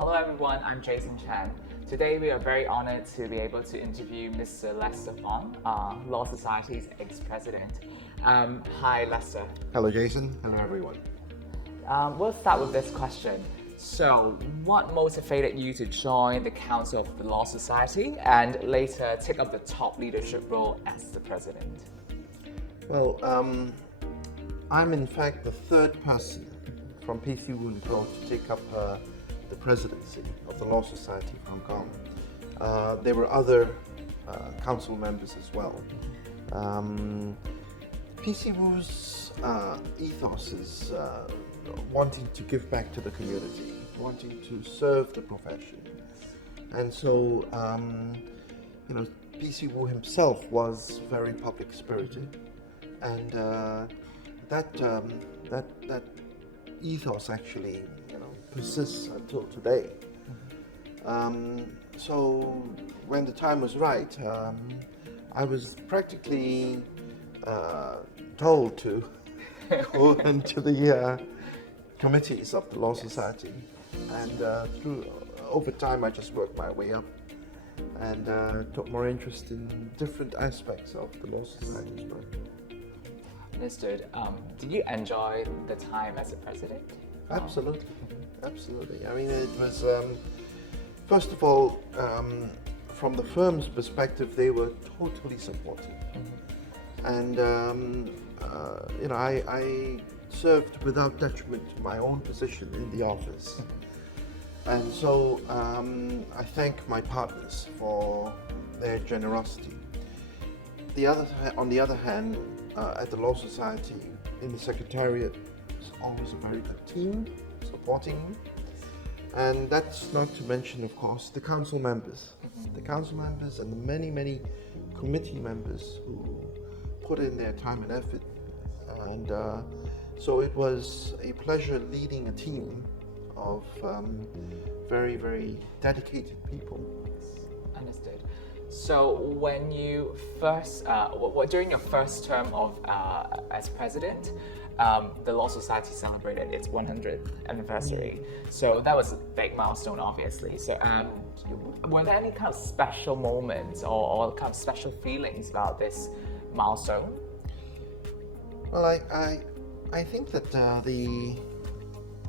Hello everyone, I'm Jason Chan. Today we are very honored to be able to interview Mr. Lester Huang, Law Society's ex-president. Hi Lester. Hello Jason, hello everyone. We'll start with this question. So, what motivated you to join the Council of the Law Society and later take up the top leadership role as the president? Well, I'm in fact the third person from PC Woon to take up the presidency of the Law Society of Hong Kong. There were other council members as well. PC Woo's ethos is wanting to give back to the community, wanting to serve the profession. And so, PC Woo himself was very public spirited, and that ethos actually persists until today. So when the time was right, I was practically told to go into the committees of the Law Society, and over time I just worked my way up and took more interest in different aspects of the Law Society's work. Understood. Did you enjoy the time as a president? Absolutely, absolutely. I mean, it was first of all, from the firm's perspective, they were totally supportive, and I served without detriment to my own position in the office. And so I thank my partners for their generosity. On the other hand, at the Law Society, in the Secretariat, it's always a very good team supporting me. And that's not to mention, of course, the council members. The council members and the many, many committee members who put in their time and effort. And so it was a pleasure leading a team of very, very dedicated people. Understood. So when you first, during your first term of as president, the Law Society celebrated its 100th anniversary. So that was a big milestone, obviously. So were there any kind of special moments or kind of special feelings about this milestone? Well, I think that the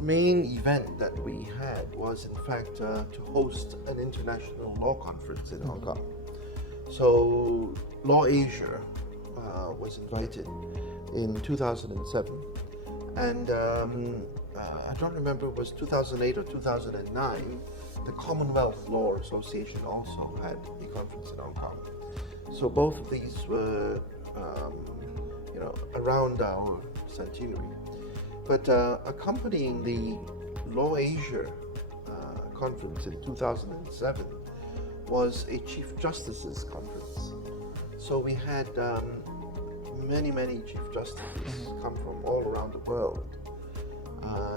main event that we had was, in fact, to host an international law conference in Hong Kong. So Law Asia was invited in 2007, and I don't remember if it was 2008 or 2009, the Commonwealth Law Association also had a conference in Hong Kong. So both of these were around our centenary. But accompanying the Law Asia conference in 2007 was a Chief Justices conference. So we had many Chief Justices come from all around the world.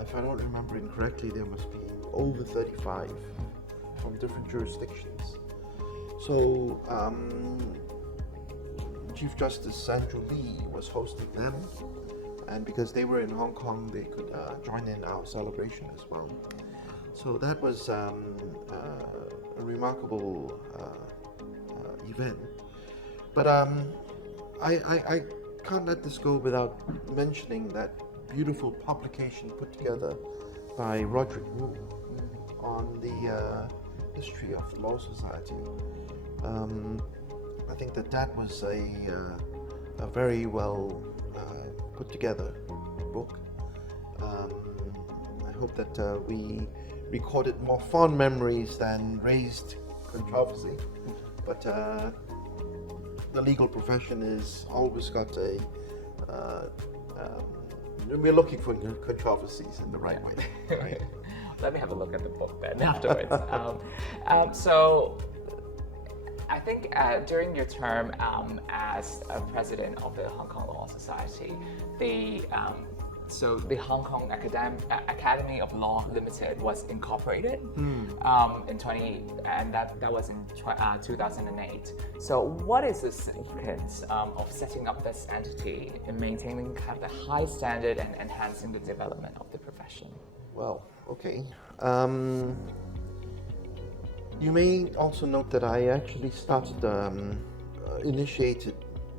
If I don't remember incorrectly, there must be over 35 from different jurisdictions. So Chief Justice Andrew Lee was hosting them, and because they were in Hong Kong, they could join in our celebration as well. So that was a remarkable event. But I can't let this go without mentioning that beautiful publication put together by Roderick Wu on the history of the Law Society. I think that was a very well put together book. I hope that we recorded more fond memories than raised controversy. But the legal profession is always got we're looking for controversies in the right way. Right? Let me have a look at the book then afterwards. So I think during your term as a president of the Hong Kong Law Society, the Hong Kong Academy of Law Limited was incorporated and that was in 2008. So what is the significance of setting up this entity and maintaining kind of the high standard and enhancing the development of the profession? Well, okay. You may also note that I actually initiated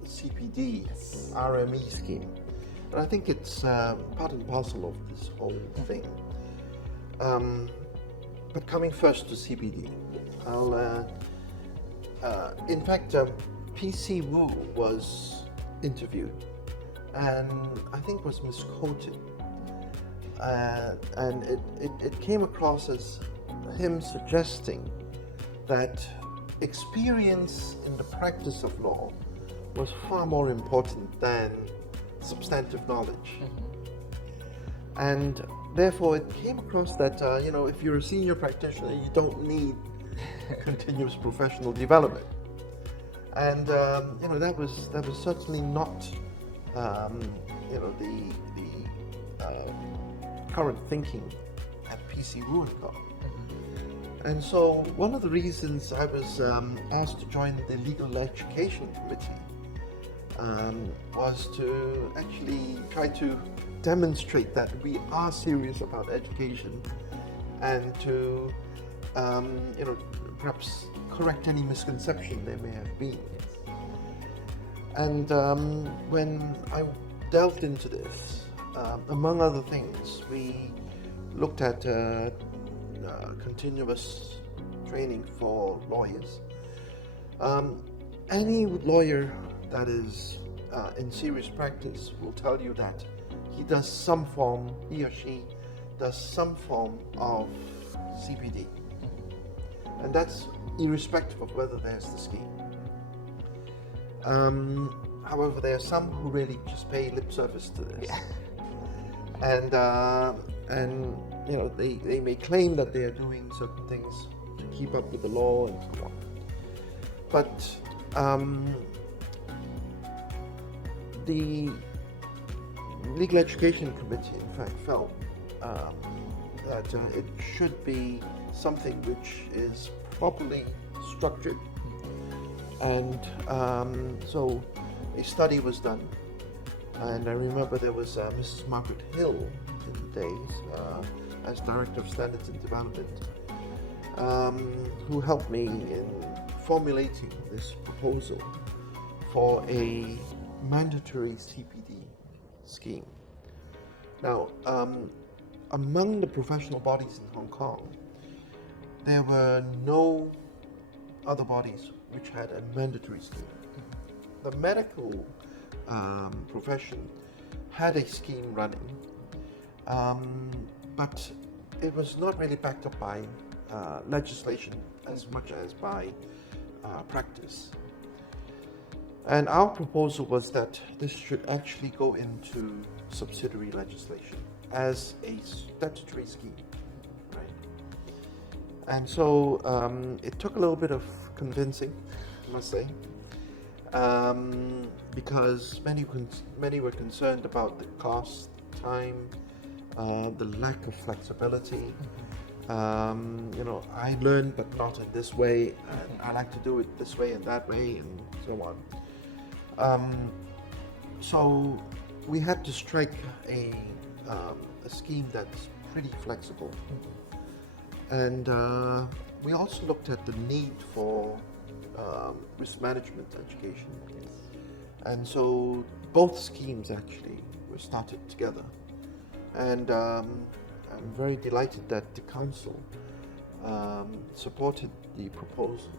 CPD RME scheme. And I think it's part and parcel of this whole thing. But coming first to CPD, in fact, PC Wu was interviewed and I think was misquoted. And it came across as him suggesting that experience in the practice of law was far more important than substantive knowledge. And therefore it came across that if you're a senior practitioner, you don't need continuous professional development. And that was certainly not the current thinking at PC Wu & Co. And so one of the reasons I was asked to join the Legal Education Committee was to actually try to demonstrate that we are serious about education and to perhaps correct any misconception there may have been. And when I delved into this, among other things, we looked at continuous training for lawyers. Any lawyer that is in serious practice will tell you that he or she does some form of CPD. And that's irrespective of whether there's the scheme. However, there are some who really just pay lip service to this. And they may claim that they are doing certain things to keep up with the law and so on. But the Legal Education Committee, in fact, felt that it should be something which is properly structured. And so a study was done. And I remember there was Mrs. Margaret Hill in the days as Director of Standards and Development, who helped me in formulating this proposal for a mandatory CPD scheme. Now, among the professional bodies in Hong Kong, there were no other bodies which had a mandatory scheme. The medical profession had a scheme running, but it was not really backed up by legislation as much as by practice. And our proposal was that this should actually go into subsidiary legislation as a statutory scheme, right? And so it took a little bit of convincing, I must say, because many were concerned about the cost, time, the lack of flexibility. I learned, but not in this way, and I like to do it this way and that way, and so on. So we had to strike a scheme that's pretty flexible, and we also looked at the need for risk management education, and so both schemes actually were started together, and I'm very delighted that the council supported the proposal,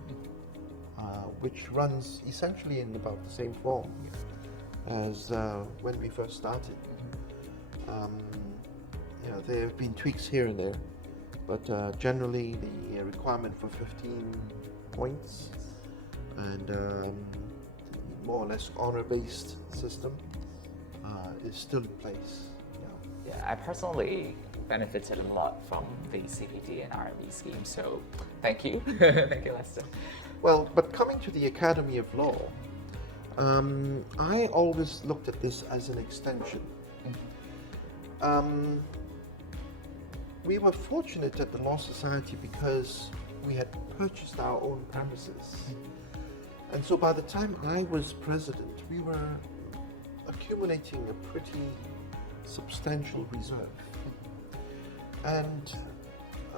which runs essentially in about the same form as when we first started. There have been tweaks here and there, but generally the requirement for 15 points and the more or less honor-based system is still in place. Yeah, I personally benefited a lot from the CPD and RME scheme, so thank you. Thank you, Lester. Well, but coming to the Academy of Law, I always looked at this as an extension. We were fortunate at the Law Society because we had purchased our own premises. And so by the time I was president, we were accumulating a pretty substantial reserve. And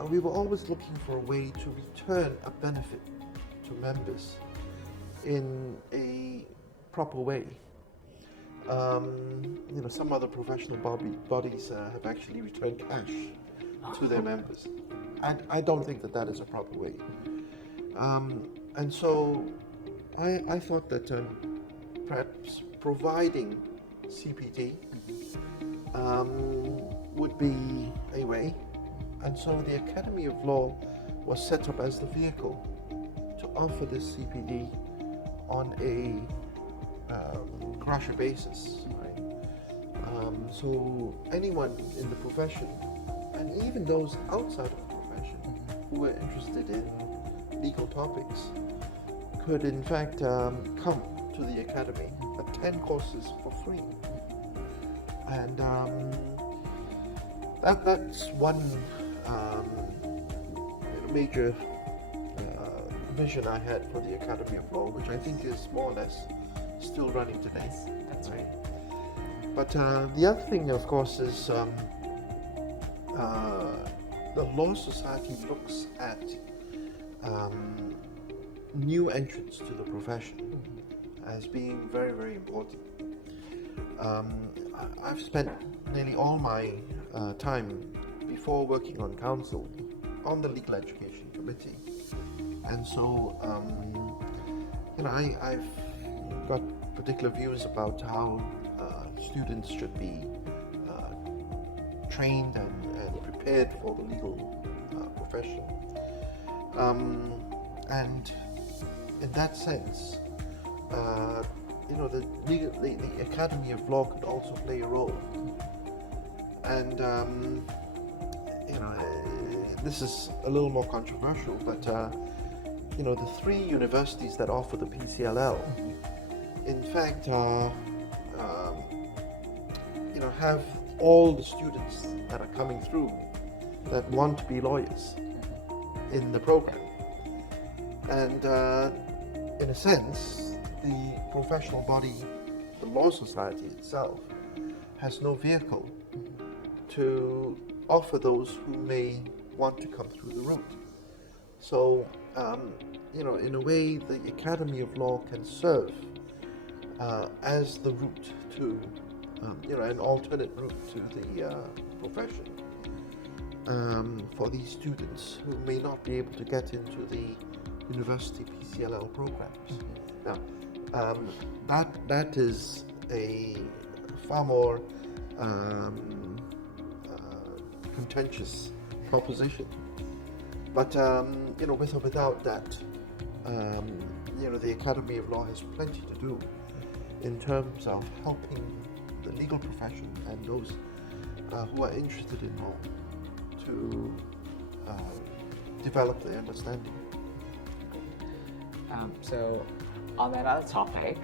we were always looking for a way to return a benefit to members in a proper way. Some other professional bodies have actually returned cash to their members. I don't think that is a proper way. And so I thought that perhaps providing CPD would be a way. And so the Academy of Law was set up as the vehicle to offer this CPD on a crusher basis. Right? So anyone in the profession, and even those outside of the profession who were interested in legal topics, could in fact come to the Academy, attend courses for free. And that's one major vision I had for the Academy of Law, which I think is more or less still running today. That's right. But the other thing, of course, is the Law Society looks at new entrants to the profession as being very, very important. I've spent nearly all my time before working on council on the Legal Education Committee, and so I've got particular views about how students should be trained and prepared for the legal profession. And in that sense, the Academy of Law could also play a role. And this is a little more controversial, but the three universities that offer the PCLL, in fact, have all the students that are coming through that want to be lawyers in the program. And in a sense, the professional body, the Law Society itself, has no vehicle to offer those who may want to come through the route. So, in a way, the Academy of Law can serve as the route to, an alternate route to the profession for these students who may not be able to get into the university PCLL programs. Now, that is a far more contentious proposition. But with or without that, the Academy of Law has plenty to do in terms of helping the legal profession and those who are interested in law to develop their understanding. So, on that other topic,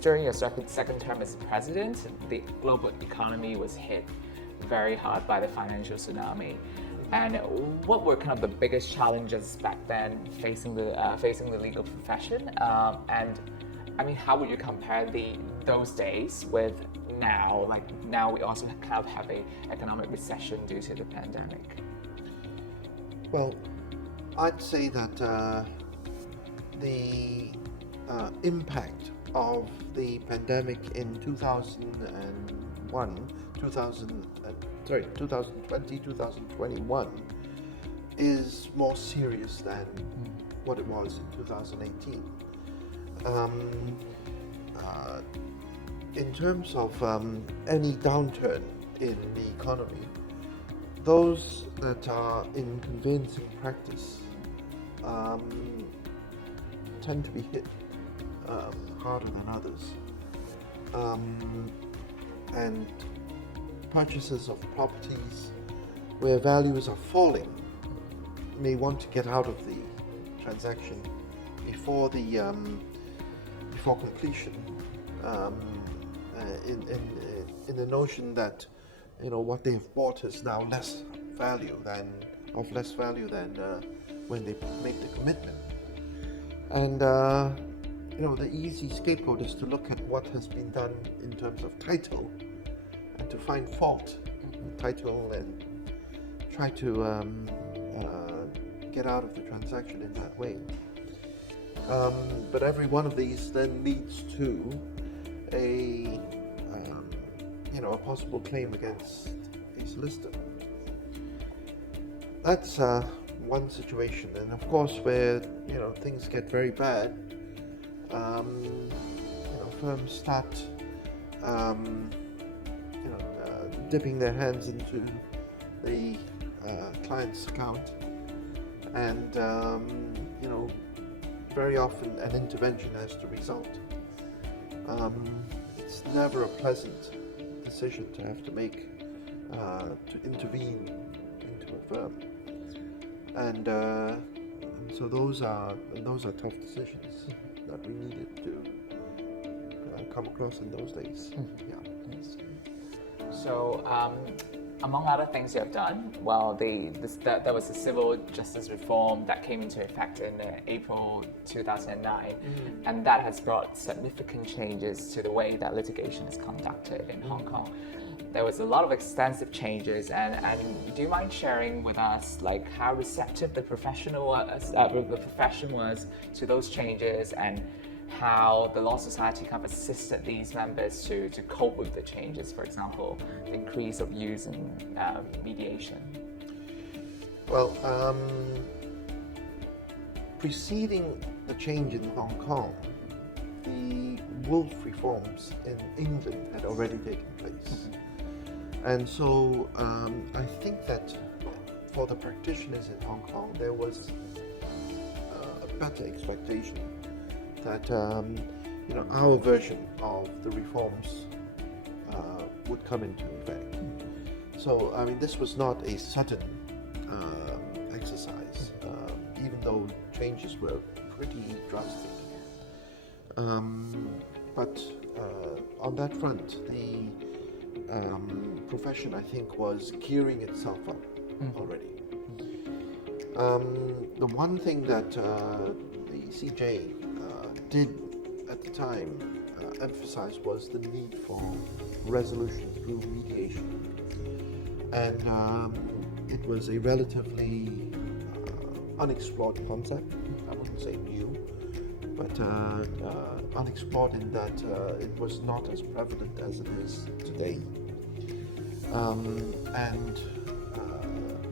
during your second term as president, the global economy was hit very hard by the financial tsunami. And what were kind of the biggest challenges back then facing the legal profession? And I mean, how would you compare those days with now? Like now, we also kind of have an economic recession due to the pandemic. Well, I'd say that the impact of the pandemic in 2020, 2021 is more serious than what it was in 2018. In terms of any downturn in the economy, those that are in conveyancing practice tend to be hit harder than others. And purchasers of properties where values are falling may want to get out of the transaction before completion, in the notion that what they've bought is now less value than when they make the commitment. And the easy scapegoat is to look at what has been done in terms of title and to find fault in title and try to get out of the transaction in that way. But every one of these then leads to a a possible claim against a solicitor. That's one situation, and of course, where things get very bad, firms start dipping their hands into the client's account, and very often an intervention has to result. It's never a pleasant decision to have to make to intervene into a firm, and so those are tough decisions that we needed to come across in those days. So, among other things you have done, well, there was a civil justice reform that came into effect in April 2009, and that has brought significant changes to the way that litigation is conducted in Hong Kong. There was a lot of extensive changes, and do you mind sharing with us like how receptive the profession was to those changes, and how the Law Society kind of assisted these members to cope with the changes, for example, the increase of use in mediation? Well, preceding the change in Hong Kong, the wolf reforms in England had already taken place. And so I think that for the practitioners in Hong Kong, there was a better expectation that our version of the reforms would come into effect. So I mean, this was not a sudden exercise, even though changes were pretty drastic. But on that front, the profession, I think, was gearing itself up already. The one thing that the CJ did at the time emphasize was the need for resolution through mediation, and it was a relatively unexplored concept. I wouldn't say new, but unexplored in that it was not as prevalent as it is today, and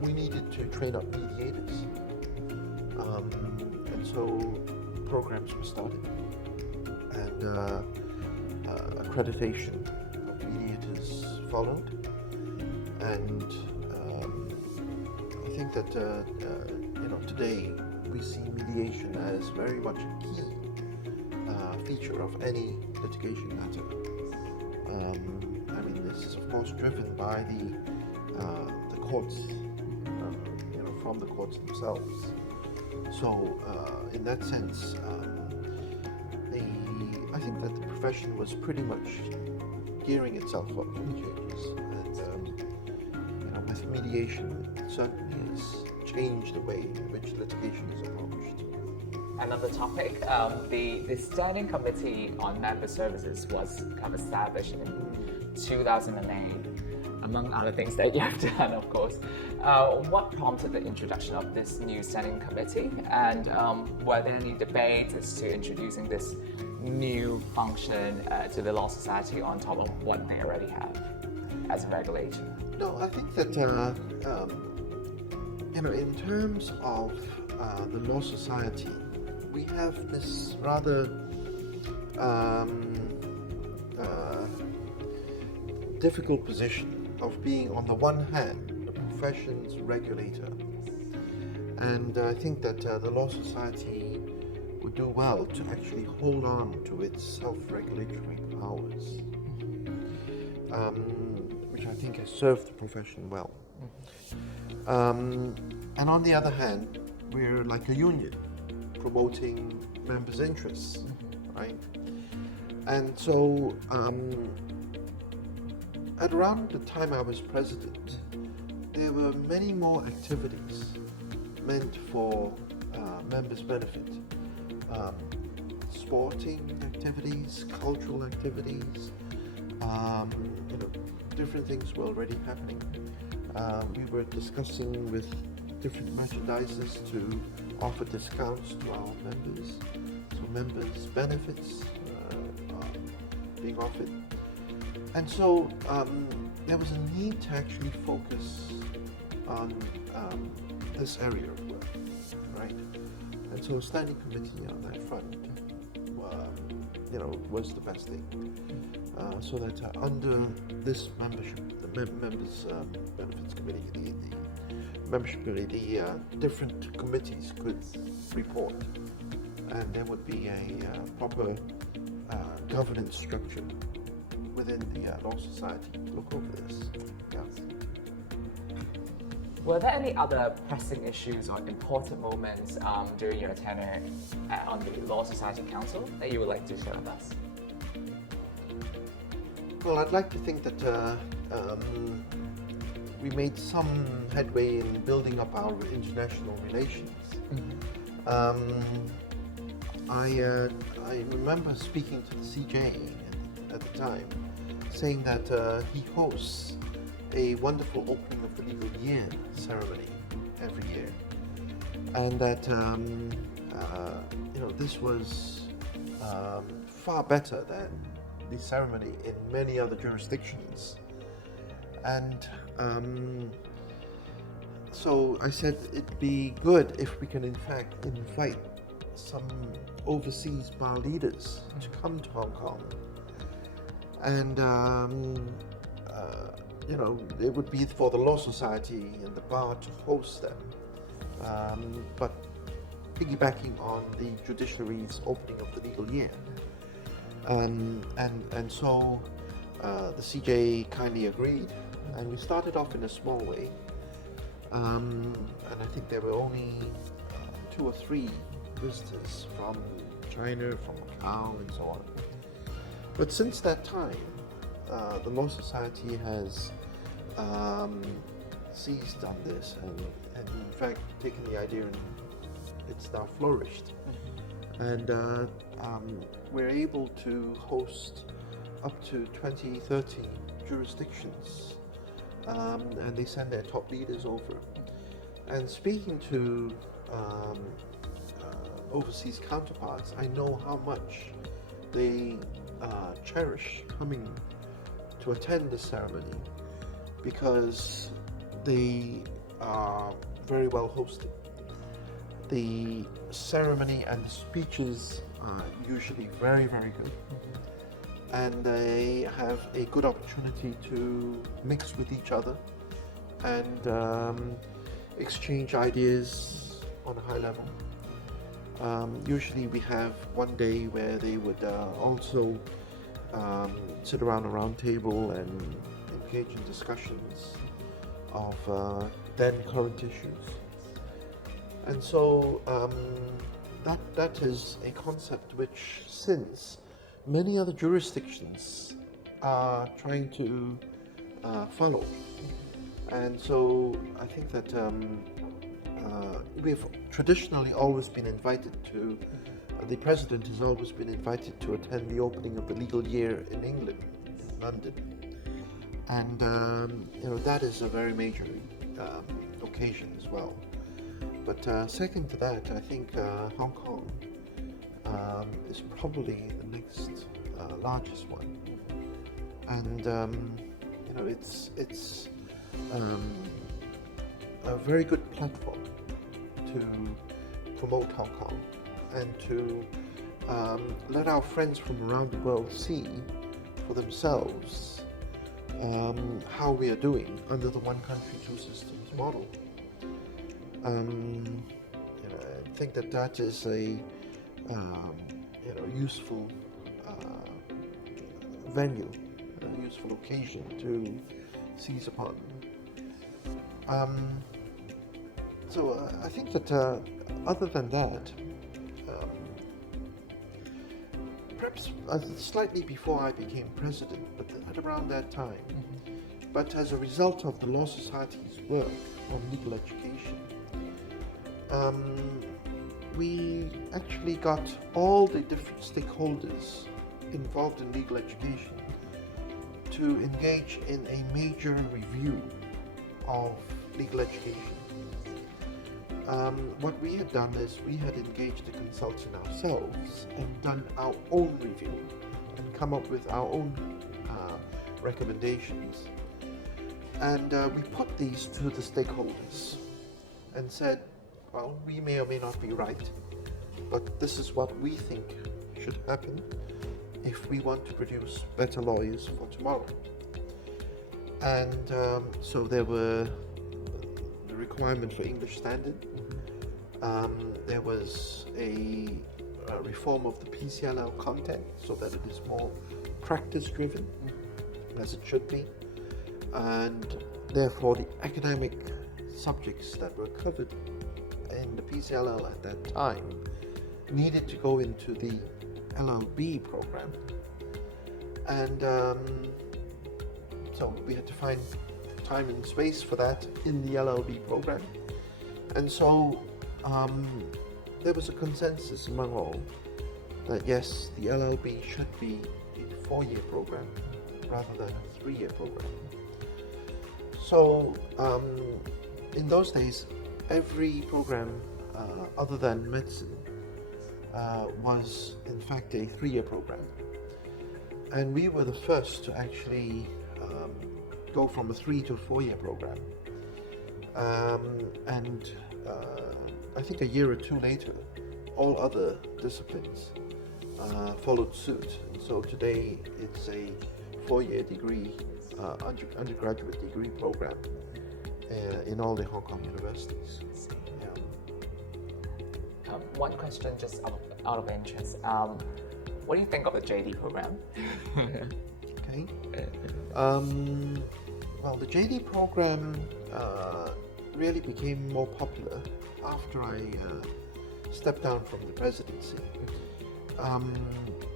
we needed to train up mediators, and so programs were started, and accreditation of mediators followed, and I think that today we see mediation as very much a key feature of any litigation matter. I mean, this is of course driven by the courts, from the courts themselves. So, in that sense, I think that the profession was pretty much gearing itself up for the changes, and with mediation, it certainly has changed the way in which litigation is approached. Another topic, the Standing Committee on Member Services was kind of established in 2008. Among other things that you have done, of course. What prompted the introduction of this new standing committee, and were there any debates as to introducing this new function to the Law Society on top of what they already have as a regulator? No, I think that in terms of the Law Society, we have this rather difficult position of being, on the one hand, the profession's regulator, and I think that the Law Society would do well to actually hold on to its self-regulatory powers, which I think has served the profession well. And on the other hand, we're like a union, promoting members' interests, right? And so, at around the time I was president, there were many more activities meant for members' benefit. Sporting activities, cultural activities, different things were already happening. we were discussing with different merchandisers to offer discounts to our members, so members' benefits are being offered. And so there was a need to actually focus on this area of work, right? And so a standing committee on that front, was the best thing. So that under this membership, the members' benefits committee, the membership committee, the different committees could report, and there would be a proper governance structure within the Law Society to look over this. Yeah. Were there any other pressing issues or important moments during your tenure on the Law Society Council that you would like to share with us? Well, I'd like to think that we made some headway in building up our international relations. I remember speaking to the CJ at the time, saying that he hosts a wonderful opening of the legal year ceremony every year, and that this was far better than the ceremony in many other jurisdictions. And so I said it'd be good if we can in fact invite some overseas bar leaders to come to Hong Kong, and it would be for the Law Society and the bar to host them, but piggybacking on the judiciary's opening of the legal year. And so the CJ kindly agreed, and we started off in a small way, and I think there were only 2 or 3 visitors from China, from Macau, and so on. But since that time, the Law Society has seized on this and in fact taken the idea, and it's now flourished. And we're able to host up to 20, 30 jurisdictions, and they send their top leaders over. And speaking to overseas counterparts, I know how much they cherish coming to attend this ceremony, because they are very well hosted. The ceremony and the speeches are usually very, very good, and they have a good opportunity to mix with each other and exchange ideas on a high level. Usually we have one day where they would also sit around a round table and engage in discussions of then current issues. And so that is a concept which, since many other jurisdictions are trying to follow. And so I think that we've traditionally always been invited to, the President has always been invited to attend the opening of the legal year in England, in London. And that is a very major occasion as well. But second to that, I think Hong Kong is probably the next largest one, and it's a very good platform to promote Hong Kong and to let our friends from around the world see for themselves how we are doing under the one country, two systems model. I think that is a useful venue, a useful occasion to seize upon. So I think that other than that, perhaps slightly before I became president, but at around that time, but as a result of the Law Society's work on legal education, we actually got all the different stakeholders involved in legal education to engage in a major review of legal education. What we had done is we had engaged a consultant ourselves and done our own review and come up with our own recommendations. And we put these to the stakeholders and said, well, we may or may not be right, but this is what we think should happen if we want to produce better lawyers for tomorrow. And so there were the requirement for English standard. There was a reform of the PCLL content so that it is more practice driven, as it should be. And therefore the academic subjects that were covered in the PCLL at that time needed to go into the LLB program. And so we had to find time and space for that in the LLB program. And so there was a consensus among all that yes, the LLB should be a 4-year program rather than a 3-year program. So in those days, every program other than medicine was in fact a 3-year program. And we were the first to actually go from a 3 to a 4-year program. And I think a year or two later, all other disciplines followed suit. And so today it's a 4-year degree, undergraduate degree program in all the Hong Kong universities. Yeah. One question just out of interest. What do you think of the JD program? Okay. Well, the JD program really became more popular after I stepped down from the presidency.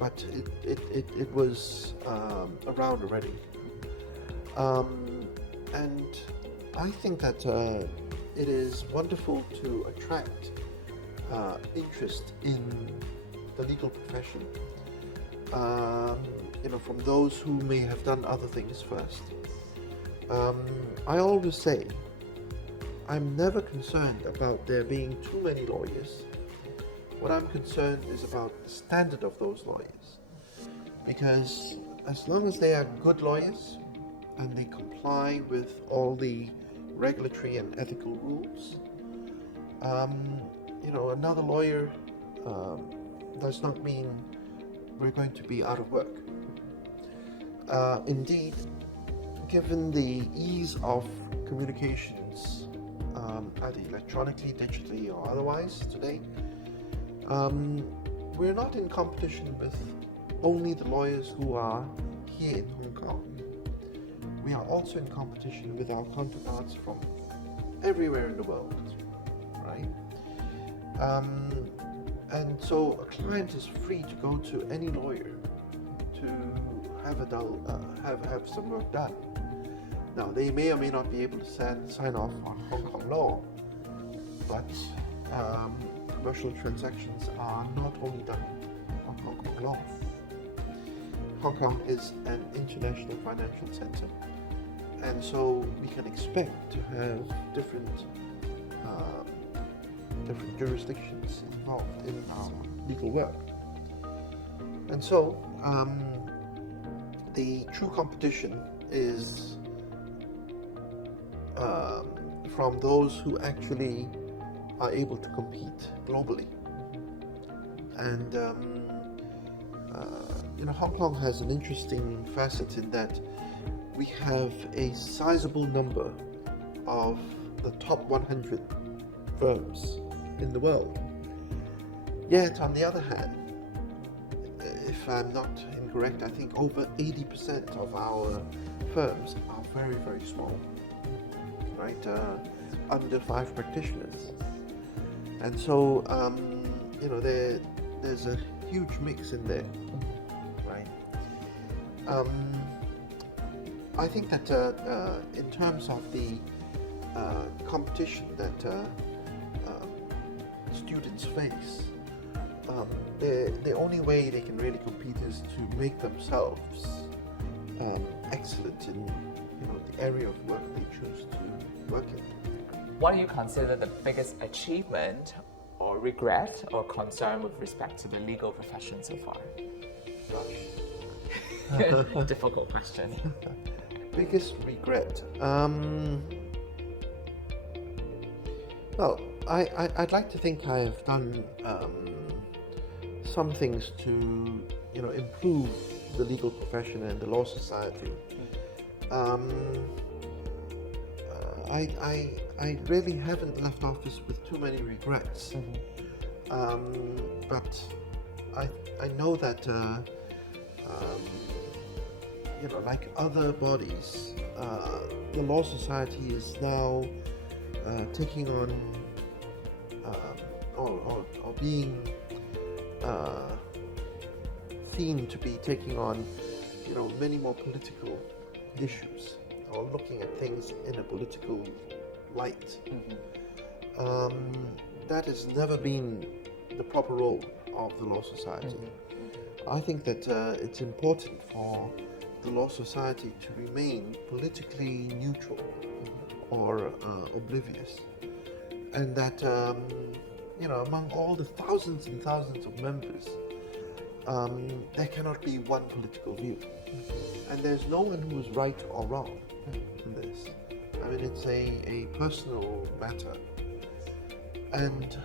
But it was around already. And I think that it is wonderful to attract interest in the legal profession, from those who may have done other things first. I always say, I'm never concerned about there being too many lawyers. What I'm concerned is about the standard of those lawyers. Because as long as they are good lawyers and they comply with all the regulatory and ethical rules, another lawyer does not mean we're going to be out of work. Indeed, given the ease of communications, either electronically, digitally, or otherwise today, we're not in competition with only the lawyers who are here in Hong Kong. We are also in competition with our counterparts from everywhere in the world, right? And so a client is free to go to any lawyer to have some work done. Now, they may or may not be able to sign off on Hong Kong law, but commercial transactions are not only done on Hong Kong law. Hong Kong is an international financial center, and so we can expect to have different jurisdictions involved in our legal work. And so the true competition is from those who actually are able to compete globally. And Hong Kong has an interesting facet in that we have a sizable number of the top 100 firms in the world. Yet, on the other hand, if I'm not incorrect, I think over 80% of our firms are very, very small, right? Under 5 practitioners. And so, there's a huge mix in there, right? I think that in terms of the competition that students face, the only way they can really compete is to make themselves excellent the area of work they choose to work in. What do you consider the biggest achievement or regret or concern with respect to the legal profession so far? Difficult question. Biggest regret? Well, I'd like to think I have done some things to, improve the legal profession and the law society. I really haven't left office with too many regrets. But I know that like other bodies, the law society is now taking on or being seen to be taking on many more political issues, or looking at things in a political light. That has never been the proper role of the law society. I think that it's important for the law society to remain politically neutral or oblivious, and that among all the thousands and thousands of members, there cannot be one political view, and there's no one who is right or wrong in this. I mean, it's a personal matter, and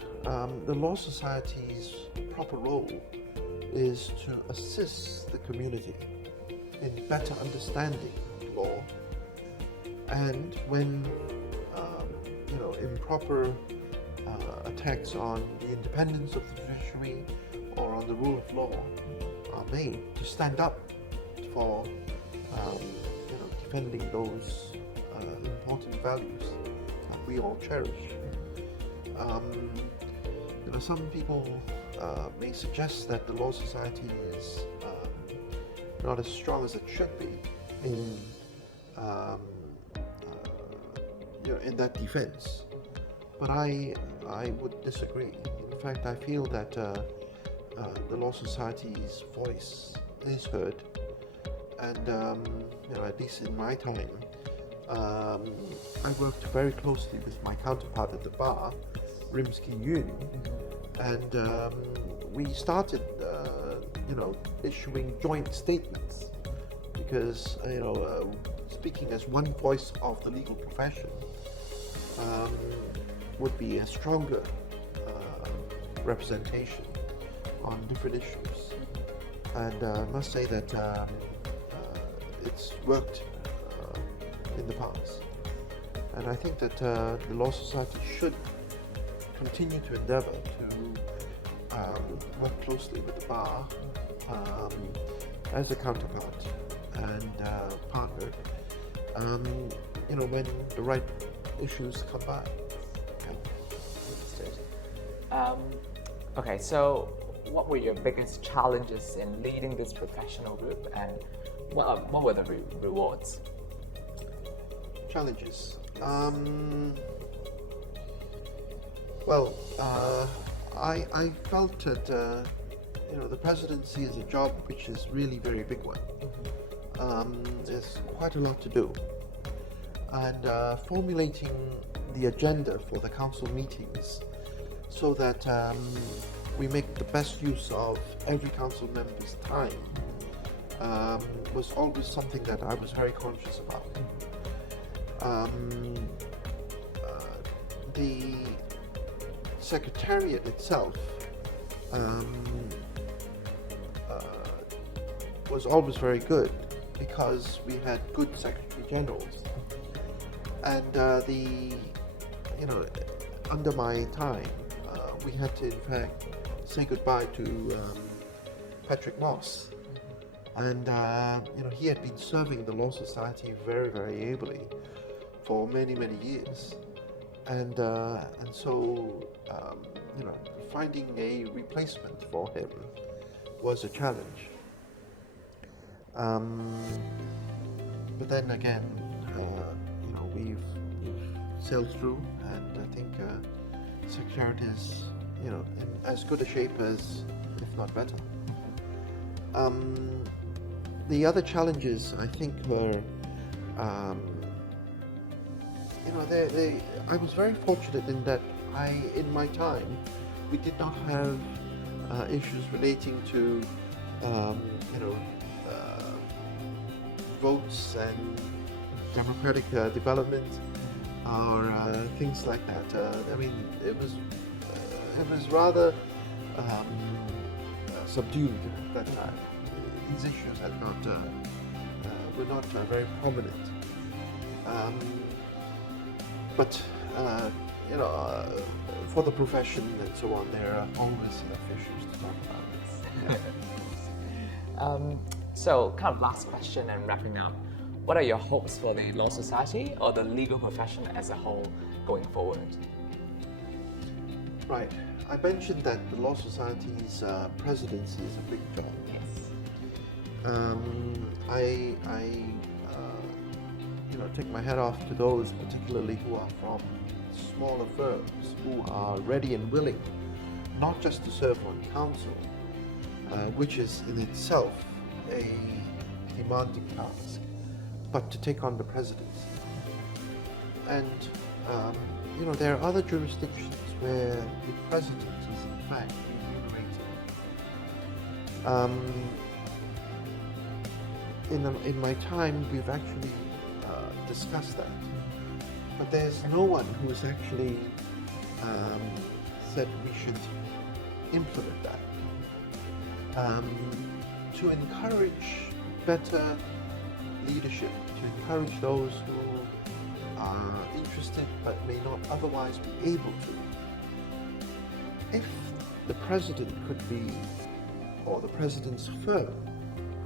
the law society's proper role is to assist the community in better understanding law, and when improper attacks on the independence of the judiciary or on the rule of law are made, to stand up for defending those important values that we all cherish. Some people may suggest that the law society is not as strong as it should be in that defense, but I would disagree. In fact, I feel that the law society's voice is heard, and at least in my time, I worked very closely with my counterpart at the bar, Rimsky-Yun, and we started issuing joint statements, because speaking as one voice of the legal profession would be a stronger representation on different issues. And I must say that it's worked in the past, and I think that the law society should continue to endeavor to work closely with the bar as a counterpart and partner, when the right issues come by. Okay, so what were your biggest challenges in leading this professional group, and what were the rewards? Challenges. I felt that the presidency is a job which is really very big one. There's quite a lot to do, and formulating the agenda for the council meetings so that we make the best use of every council member's time was always something that I was very conscious about. The secretariat itself was always very good, because we had good secretary generals, and under my time we had to in fact say goodbye to Patrick Moss, and he had been serving the law society very, very ably for many, many years, and so finding a replacement for him was a challenge. But then again, we've sailed through, and I think Secretariat is in as good a shape as, if not better. The other challenges, I think, were I was very fortunate in that in my time, we did not have issues relating to, you know, votes and democratic development or things like that. I mean, it was rather subdued at that time. These issues were not very prominent. But you know, for the profession and so on, there are always enough issues to talk about. So, kind of last question and wrapping up. What are your hopes for the Law Society or the legal profession as a whole going forward? Right. I mentioned that the Law Society's presidency is a big job. Yes. You know, take my hat off to those particularly who are from smaller firms who are ready and willing not just to serve on council, which is in itself a demanding task, but to take on the presidency. And you know, there are other jurisdictions where the president is in fact remunerated. In my time, we've actually discussed that, but there's no one who has actually said we should implement that. To encourage better leadership, to encourage those who are interested but may not otherwise be able to. If the president could be, or the president's firm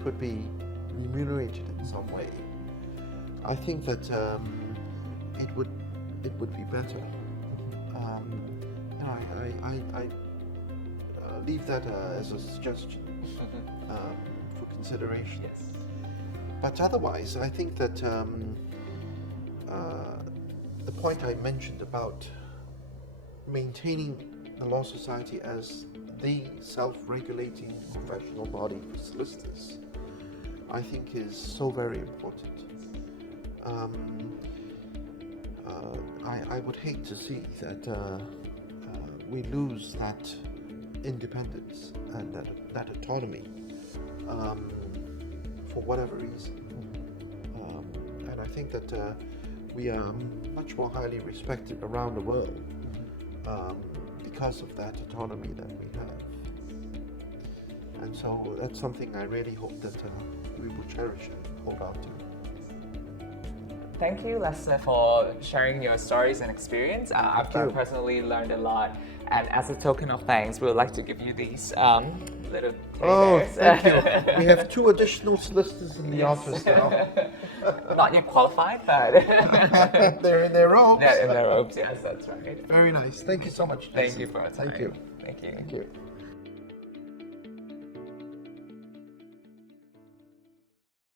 could be remunerated in some way, I think that it would be better. You know, I leave that as a suggestion for consideration. Yes. But otherwise, I think that the point I mentioned about maintaining the Law Society as the self-regulating professional body for solicitors, I think is so very important. I would hate to see that we lose that independence and that autonomy for whatever reason. And I think that we are much more highly respected around the world because of that autonomy that we have. And so that's something I really hope that we will cherish and hold on to. Thank you, Lester, for sharing your stories and experience. I've personally learned a lot. And as a token of thanks, we would like to give you these little bears. Thank you. We have 2 additional solicitors in the office now. Not yet qualified, but they're in their robes. They're in their robes, yes, that's right. Very nice. Thank you so much. Thank you for your time. Thank you. Thank you. Thank you.